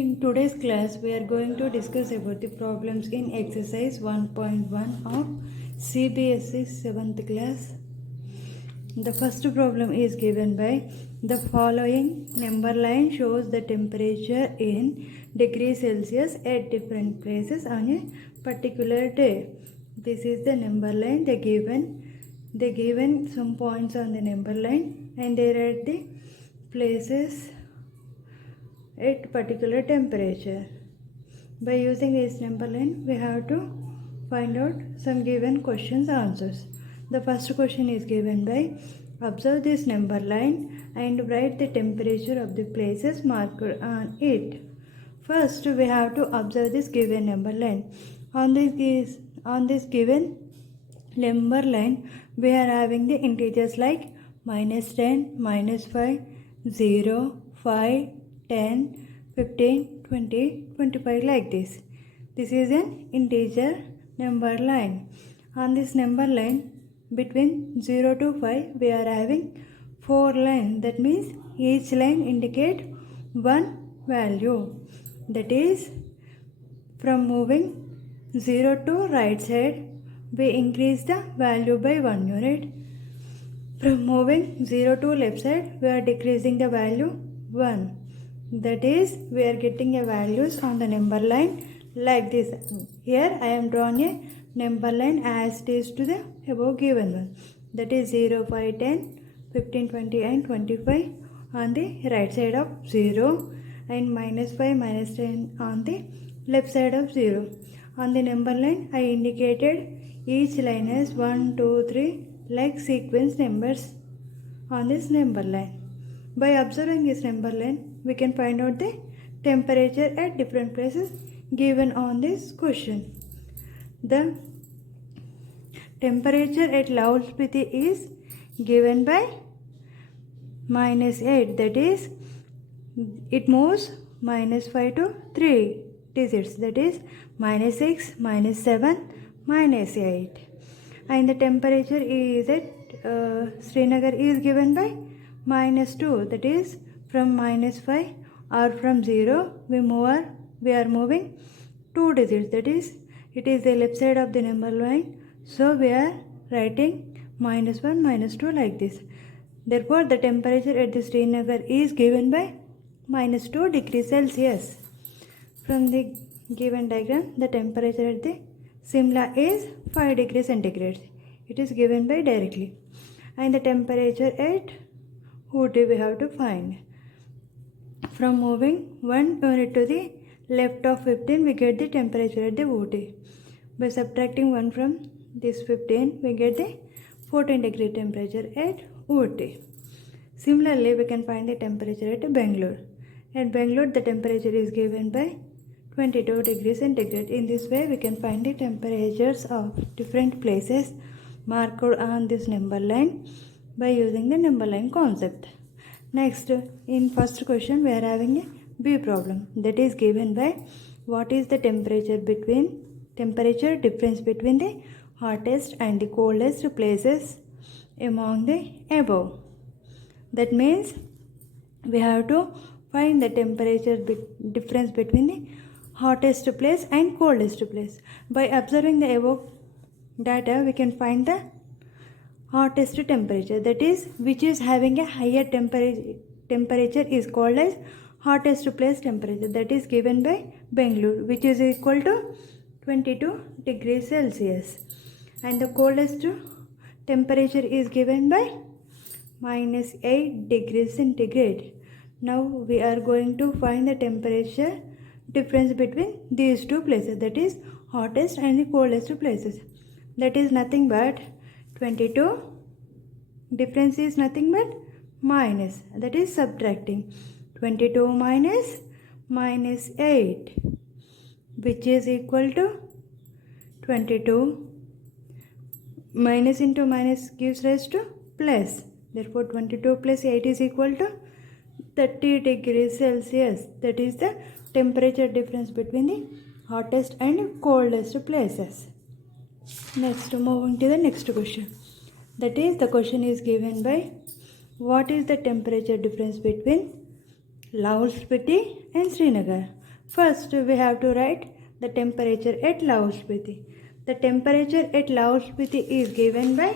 In today's class, we are going to discuss about the problems in exercise 1.1 of CBSE 7th class. The first problem is given by the following number line shows the temperature in degrees Celsius at different places on a particular day. This is the number line they given some points on the number line and they are the places at particular temperature. By using this number line, we have to find out some given questions answers. The first question is given by observe this number line and write the temperature of the places marked on it. First, we have to observe this given number line. On this given number line, we are having the integers like -10, -5, 0, 5, 10, 15, 20, 25 like this. This is an integer number line. On this number line between 0 to 5 we are having 4 lines. That means each line indicate one value. That is from moving 0 to right side we increase the value by 1 unit. From moving 0 to left side we are decreasing the value 1. That is, we are getting a values on the number line like this. Here I am drawing a number line as it is to the above given one. That is 0, 5, 10, 15, 20 and 25 on the right side of 0 and -5, -10 on the left side of 0. On the number line I indicated each line as 1, 2, 3 like sequence numbers on this number line. By observing this number line, we can find out the temperature at different places given on this question. The temperature at Lavulpiti is given by -8. That is, it moves -5 to 3 digits. That is -6, -7, -8. And the temperature is at Srinagar is given by -2. That is from -5 or from 0 we are moving 2 digits. That is it is the left side of the number line. So we are writing -1, -2 like this. Therefore the temperature at the Srinagar is given by -2 degrees Celsius. From the given diagram the temperature at the Simla is 5 degrees centigrade. It is given by directly. And the temperature at Ooty we have to find. From moving 1 unit to the left of 15 we get the temperature at the Ooty. By subtracting 1 from this 15 we get the 14 degree temperature at Ooty. Similarly we can find the temperature at Bangalore. At Bangalore the temperature is given by 22 degrees centigrade. In this way we can find the temperatures of different places marked on this number line by using the number line concept. Next, in first question we are having a B problem. That is given by what is the temperature difference between the hottest and the coldest places among the above. That means we have to find the temperature difference between the hottest place and coldest place. By observing the above data we can find the hottest temperature. That is which is having a higher temperature is called as hottest place temperature. That is given by Bangalore, which is equal to 22 degrees Celsius. And the coldest temperature is given by -8 degrees centigrade. Now we are going to find the temperature difference between these two places. That is hottest and the coldest places. That is nothing but 22 difference is nothing but minus, that is subtracting 22 minus -8 which is equal to 22. Minus into minus gives rise to plus. Therefore 22 plus 8 is equal to 30 degrees Celsius. That is the temperature difference between the hottest and coldest places. Next, moving to the next question. That is, the question is given by what is the temperature difference between Lavulpiti and Srinagar. First, we have to write the temperature at Lahore Spiti. The temperature at Lahore Spiti is given by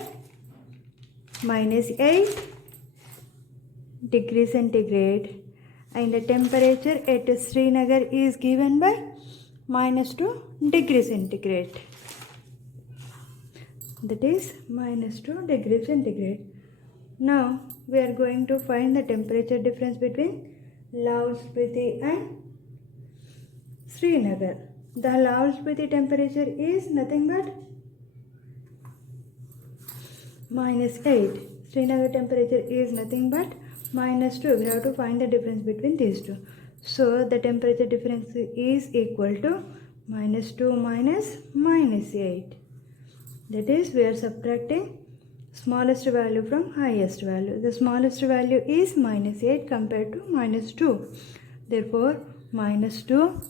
-8 degrees centigrade, and the temperature at Srinagar is given by -2 degrees centigrade. That is -2 degrees centigrade. Now we are going to find the temperature difference between Lahore Spiti and Srinagar. The Lahore Spiti temperature is nothing but -8. Srinagar temperature is nothing but -2. We have to find the difference between these two. So the temperature difference is equal to -2 minus -8. That is, we are subtracting smallest value from highest value. The smallest value is -8 compared to -2. Therefore, -2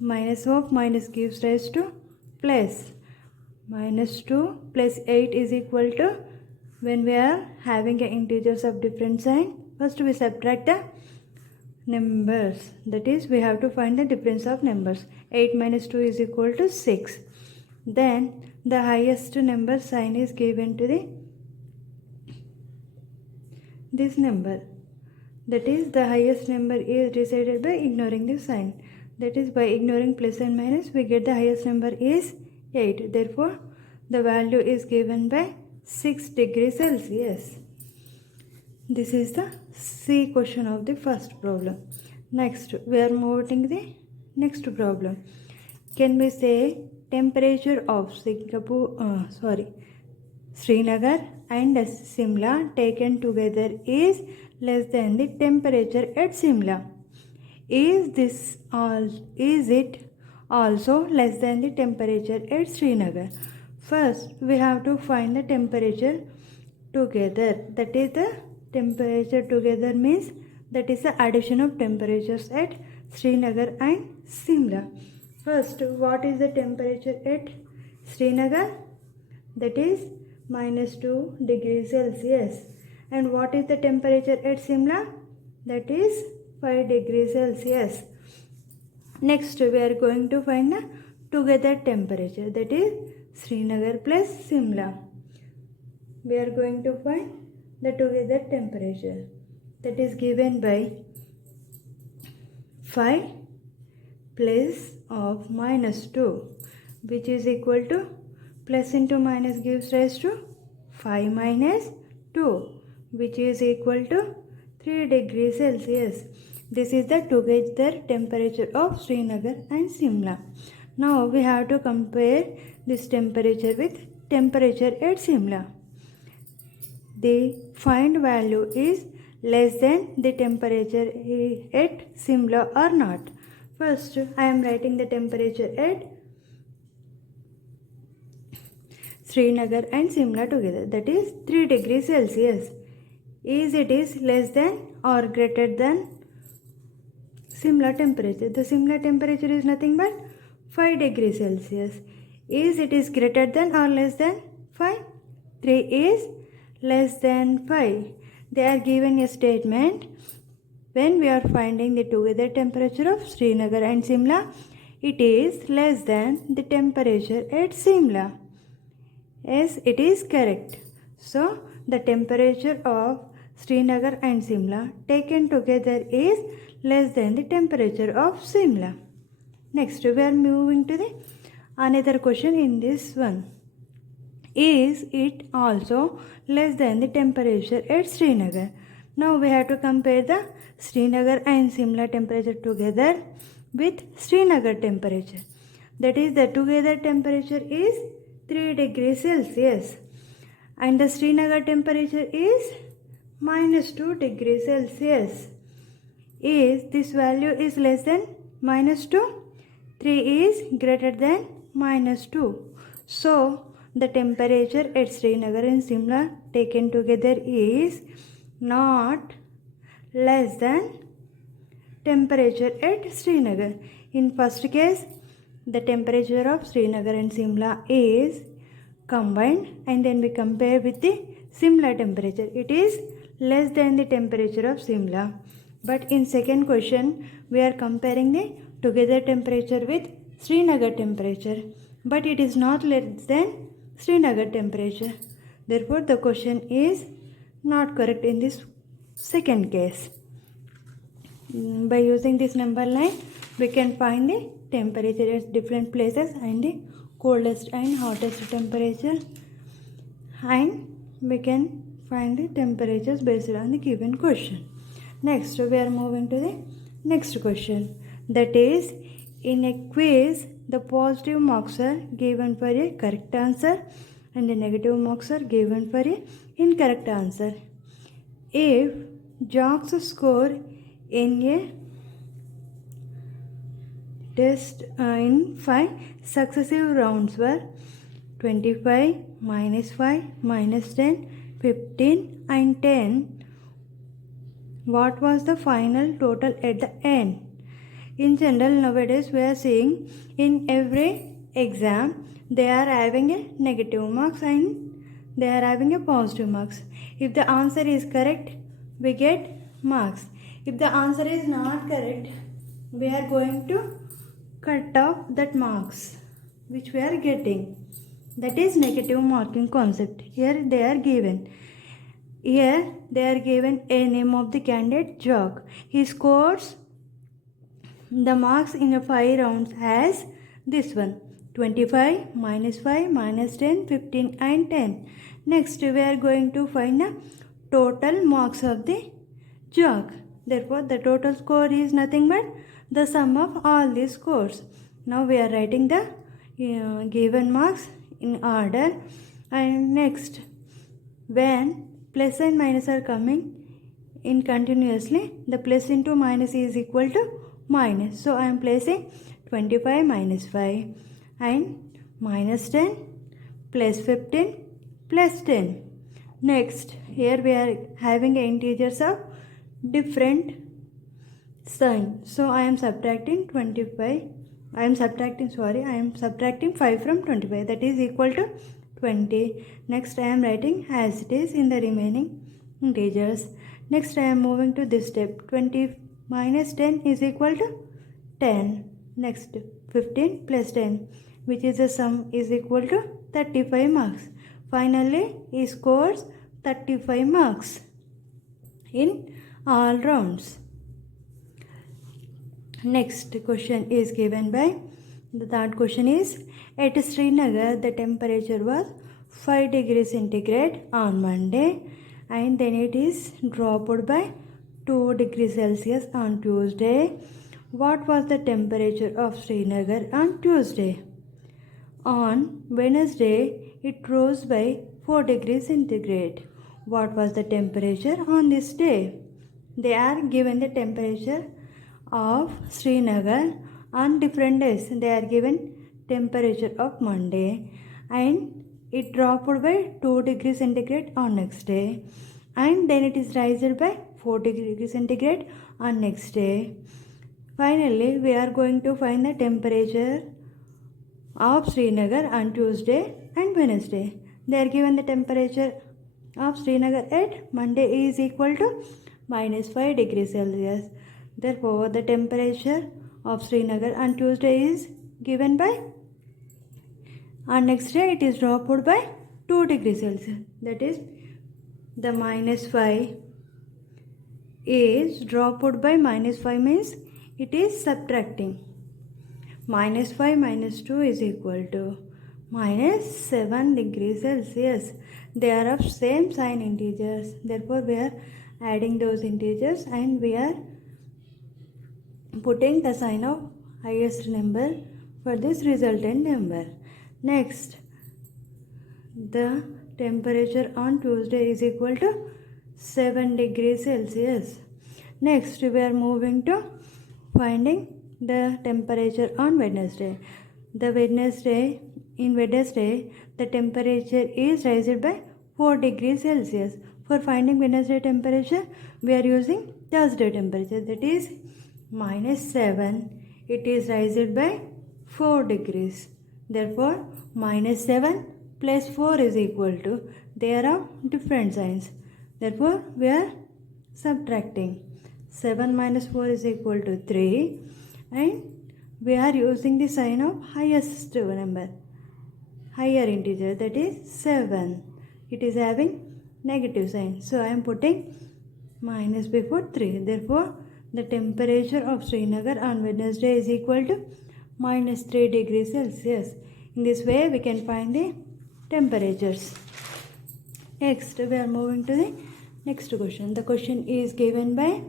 minus of minus gives rise to plus. -2 plus 8 is equal to, when we are having integers of different sign, first we subtract the numbers. That is, we have to find the difference of numbers. 8 minus 2 is equal to 6. Then the highest number sign is given to this number. That is, the highest number is decided by ignoring the sign. That is, by ignoring plus and minus, we get the highest number is 8. Therefore, the value is given by 6 degrees Celsius. This is the C question of the first problem. Next, we are moving to the next problem. Can we say temperature of Srinagar and Simla taken together is less than the temperature at Simla? Is it also less than the temperature at Srinagar? First, we have to find the temperature together. That is, the temperature together means that is the addition of temperatures at Srinagar and Simla. First, what is the temperature at Srinagar? That is -2 degrees Celsius. And what is the temperature at Simla? That is 5 degrees Celsius. Next, we are going to find the together temperature. That is Srinagar plus Simla. We are going to find the together temperature. That is given by 5 plus of -2, which is equal to, plus into minus gives rise to 5 minus 2, which is equal to 3 degrees Celsius. This is the together temperature of Srinagar and Simla. Now we have to compare this temperature with temperature at Simla. The find value is less than the temperature at Simla or not. First, I am writing the temperature at Srinagar and Simla together. That is 3 degrees Celsius. It is less than or greater than Simla temperature? The Simla temperature is nothing but 5 degrees Celsius. It is greater than or less than 5? 3 is less than 5. They are given a statement. When we are finding the together temperature of Srinagar and Simla, it is less than the temperature at Simla. Yes, it is correct. So, the temperature of Srinagar and Simla taken together is less than the temperature of Simla. Next, we are moving to the another question in this one. Is it also less than the temperature at Srinagar? Now we have to compare the Srinagar and Simla temperature together with Srinagar temperature. That is, the together temperature is 3 degrees Celsius and the Srinagar temperature is -2 degrees Celsius. Is this value is less than -2? 3 is greater than -2. So, the temperature at Srinagar and Simla taken together is not less than temperature at Srinagar. In first case, the temperature of Srinagar and Simla is combined and then we compare with the Simla temperature. It is less than the temperature of Simla. But in second question, we are comparing the together temperature with Srinagar temperature, but it is not less than Srinagar temperature. Therefore, the question is not correct in this second case. By using this number line, we can find the temperature at different places and the coldest and hottest temperature, and we can find the temperatures based on the given question. Next, we are moving to the next question. That is, in a quiz, the positive marks are given for a correct answer and the negative marks are given for a incorrect answer. If Jock's score in a test in 5 successive rounds were 25, -5, -10, 15 and 10, what was the final total at the end? In general, nowadays we are seeing in every exam they are having a negative marks and they are having a positive marks. If the answer is correct, we get marks. If the answer is not correct, we are going to cut off that marks which we are getting. That is negative marking concept. Here they are given. Here they are given a name of the candidate, Jock. He scores the marks in a 5 rounds as this one: 25, -5, -10, 15 and 10. Next we are going to find the total marks of the Jock. Therefore the total score is nothing but the sum of all these scores. Now we are writing the given marks in order. And next, when plus and minus are coming in continuously, the plus into minus is equal to minus. So I am placing 25 minus 5 and minus 10 plus 15 plus 10. Next, here we are having integers of different sign. So I am subtracting 5 from 25, that is equal to 20. Next I am writing as it is in the remaining integers. Next I am moving to this step. 20 minus 10 is equal to 10. Next 15 plus 10, which is the sum, is equal to 35 marks. Finally he scores 35 marks in all rounds. Next question is given by, the third question is, at Srinagar the temperature was 5 degrees centigrade on Monday and then it is dropped by 2 degrees Celsius on Tuesday. What was the temperature of Srinagar on Tuesday? On Wednesday it rose by 4 degrees centigrade. What was the temperature on this day? They are given the temperature of Srinagar on different days. They are given temperature of Monday and it dropped by 2 degrees centigrade on next day and then it is raised by 4 degrees centigrade on next day. Finally, we are going to find the temperature of Srinagar on Tuesday and Wednesday. They are given the temperature of Srinagar at Monday is equal to -5 degrees Celsius. Therefore, the temperature of Srinagar on Tuesday is given by, on next day it is dropped by 2 degrees Celsius. That is, the -5 is dropped by -5 means it is subtracting. -5 minus 2 is equal to -7 degrees Celsius. They are of same sign integers. Therefore, we are adding those integers and we are putting the sign of highest number for this resultant number. Next, the temperature on Tuesday is equal to 7 degrees Celsius. Next, we are moving to finding the temperature on Wednesday. In Wednesday, the temperature is raised by 4 degrees Celsius. For finding Wednesday temperature, we are using Thursday temperature, that is -7. It is raised by 4 degrees. Therefore, -7 plus 4 is equal to, they are of different signs. Therefore, we are subtracting. 7 minus 4 is equal to 3 and we are using the sign of highest number, higher integer, that is 7. It is having negative sign, so I am putting minus before 3. Therefore, the temperature of Srinagar on Wednesday is equal to minus 3 degrees Celsius. In this way, we can find the temperatures. Next, we are moving to the next question. The question is given by: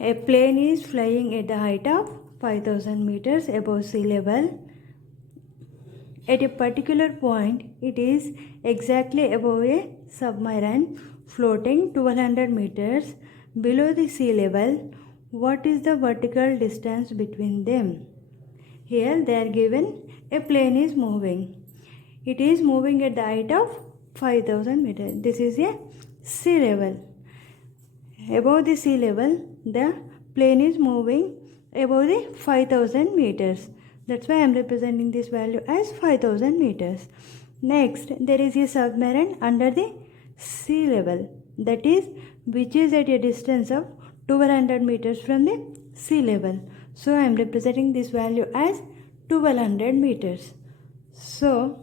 a plane is flying at the height of 5000 meters above sea level. At a particular point, it is exactly above a submarine floating 1200 meters below the sea level. What is the vertical distance between them? Here they are given a plane is moving. It is moving at the height of 5000 meters. This is a sea level. Above the sea level, the plane is moving above the 5000 meters. That's why I am representing this value as 5000 meters. Next, there is a submarine under the sea level, that is, which is at a distance of 1200 meters from the sea level. So I am representing this value as 1200 meters. So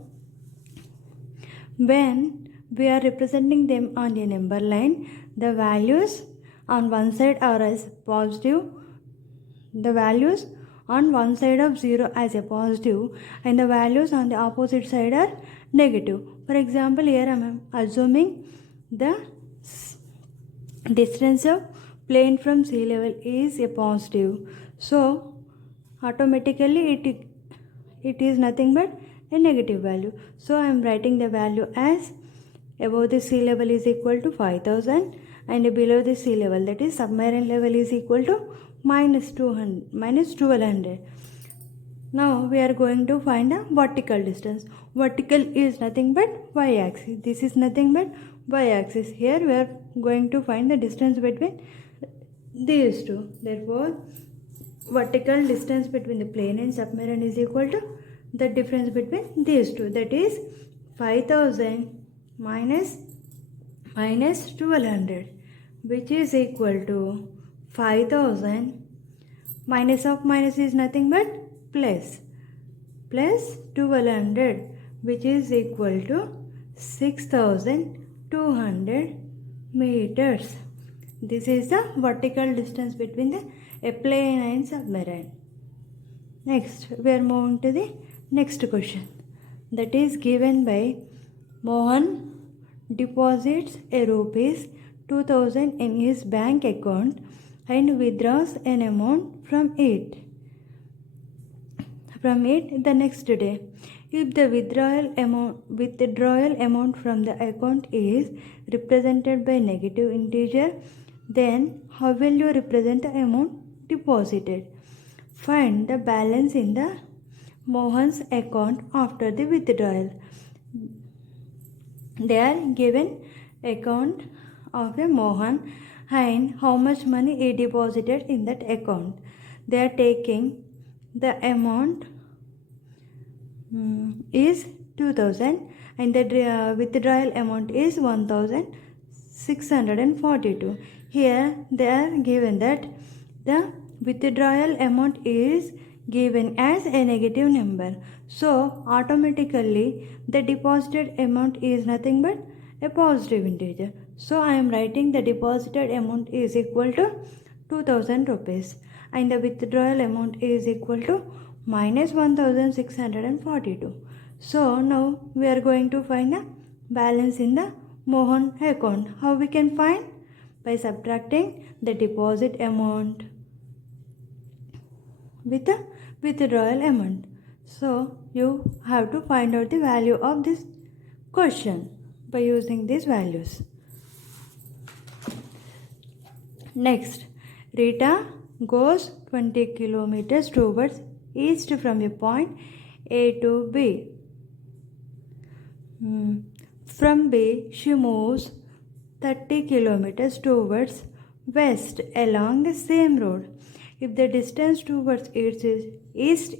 when we are representing them on a number line, the values on one side are as positive, the values on one side of 0 as a positive, and the values on the opposite side are negative. For example, here I am assuming the distance of plane from sea level is a positive, so automatically it is nothing but a negative value. So I am writing the value as above the sea level is equal to 5000 and below the sea level, that is submarine level, is equal to minus 1200. Now we are going to find a vertical distance. Vertical is nothing but y-axis. This is nothing but y-axis. Here we are going to find the distance between these two. Therefore, vertical distance between the plane and submarine is equal to the difference between these two, that is 5000 minus 1200, which is equal to 5000 minus of minus is nothing but plus 1200, which is equal to 6200 meters. This is the vertical distance between a plane and submarine. Next, we are moving to the next question, that is given by: Mohan deposits a rupees 2000 in his bank account and withdraws an amount from it the next day. If the withdrawal amount from the account is represented by negative integer, then how will you represent the amount deposited? Find the balance in the Mohan's account after the withdrawal. They are given account of a Mohan and how much money he deposited in that account. They are taking the amount is 2000 and the withdrawal amount is 1642. Here they are given that the withdrawal amount is given as a negative number, so automatically the deposited amount is nothing but a positive integer. So I am writing the deposited amount is equal to 2000 rupees and the withdrawal amount is equal to minus 1642. So now we are going to find the balance in the Mohan account. How we can find? By subtracting the deposit amount with the withdrawal amount. So you have to find out the value of this question by using these values. Next, Rita goes 20 kilometers towards east from a point A to B. From B, she moves 30 kilometers towards west along the same road. If the distance towards east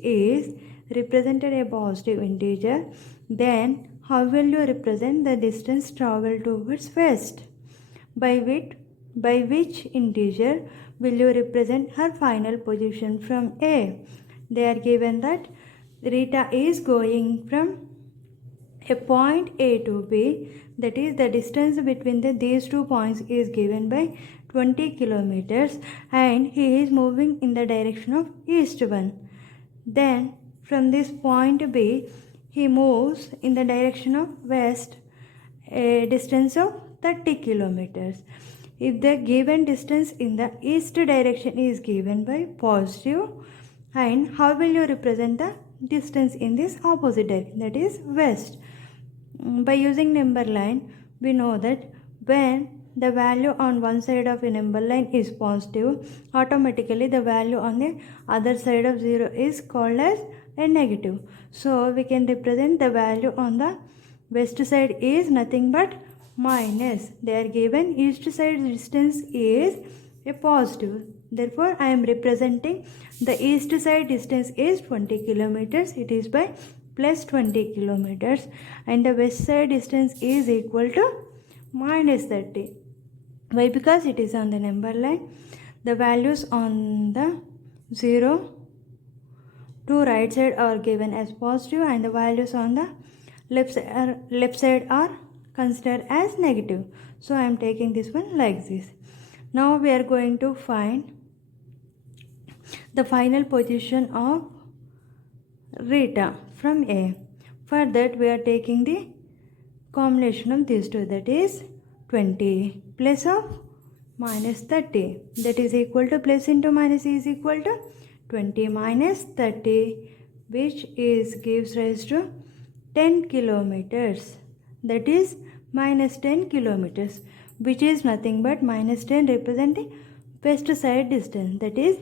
is represented a positive integer, then how will you represent the distance traveled towards west? By which integer will you represent her final position from A? They are given that Rita is going from a point A to B, that is the distance between these 2 points is given by 20 kilometers, and he is moving in the direction of east 1. Then from this point B, he moves in the direction of west, a distance of 30 kilometers. If the given distance in the east direction is given by positive, and how will you represent the distance in this opposite direction, that is west? By using number line, we know that when the value on one side of a number line is positive, automatically the value on the other side of 0 is called as a negative. So we can represent the value on the west side is nothing but minus. They are given east side distance is a positive. Therefore, I am representing the east side distance is 20 kilometers. It is by plus 20 kilometers, and the west side distance is equal to minus 30. Why? Because it is on the number line. The values on the 0 to right side are given as positive, and the values on the left side are considered as negative. So I am taking this one like this. Now we are going to find the final position of Rita from A. For that we are taking the combination of these two, that is 20 plus of minus 30, that is equal to plus into minus is equal to 20 minus 30, which is gives rise to 10 kilometers, that is minus 10 kilometers, which is nothing but minus 10 representing west side distance, that is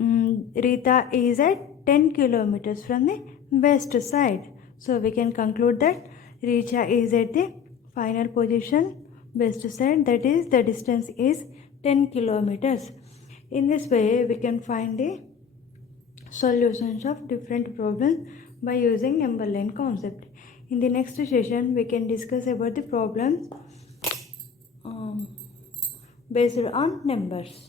Rita is at 10 kilometers from the west side. So we can conclude that Rita is at the final position west side, that is the distance is 10 kilometers. In this way we can find the solutions of different problems by using number line concept. In the next session we can discuss about the problems based on numbers.